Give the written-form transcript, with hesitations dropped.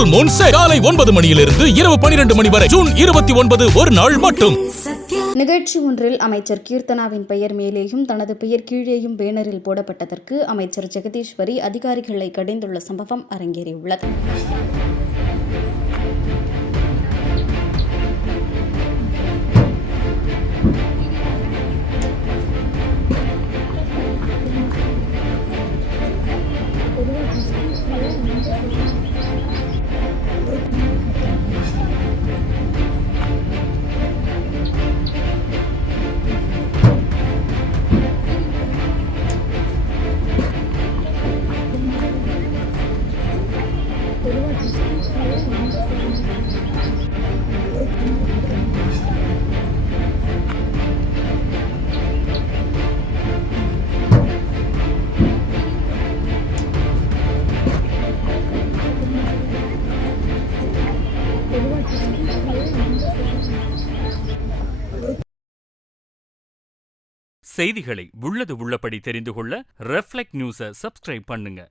Full Moon sale காலை 9 மணியிலிருந்து இரவு 12 மணி வரை ஜூன் 29 ஒரு நாள் மட்டும். நிகழ்ச்சி ஒன்றில் அமைச்சர் கீர்த்தனாவின் பெயர் மேலேயும் தனது பெயர் கீழேயும் பேனரில் போடப்பட்டதற்கு அமைச்சர் ஜெகதீஸ்வரி அதிகாரிகளை கடிந்துள்ள சம்பவம் அரங்கேறியுள்ளது. செய்திகளை உள்ளது உள்ளபடி தெரிந்து கொள்ள ரெஃப்ளெக்ட் நியூஸை சப்ஸ்கிரைப் பண்ணுங்க.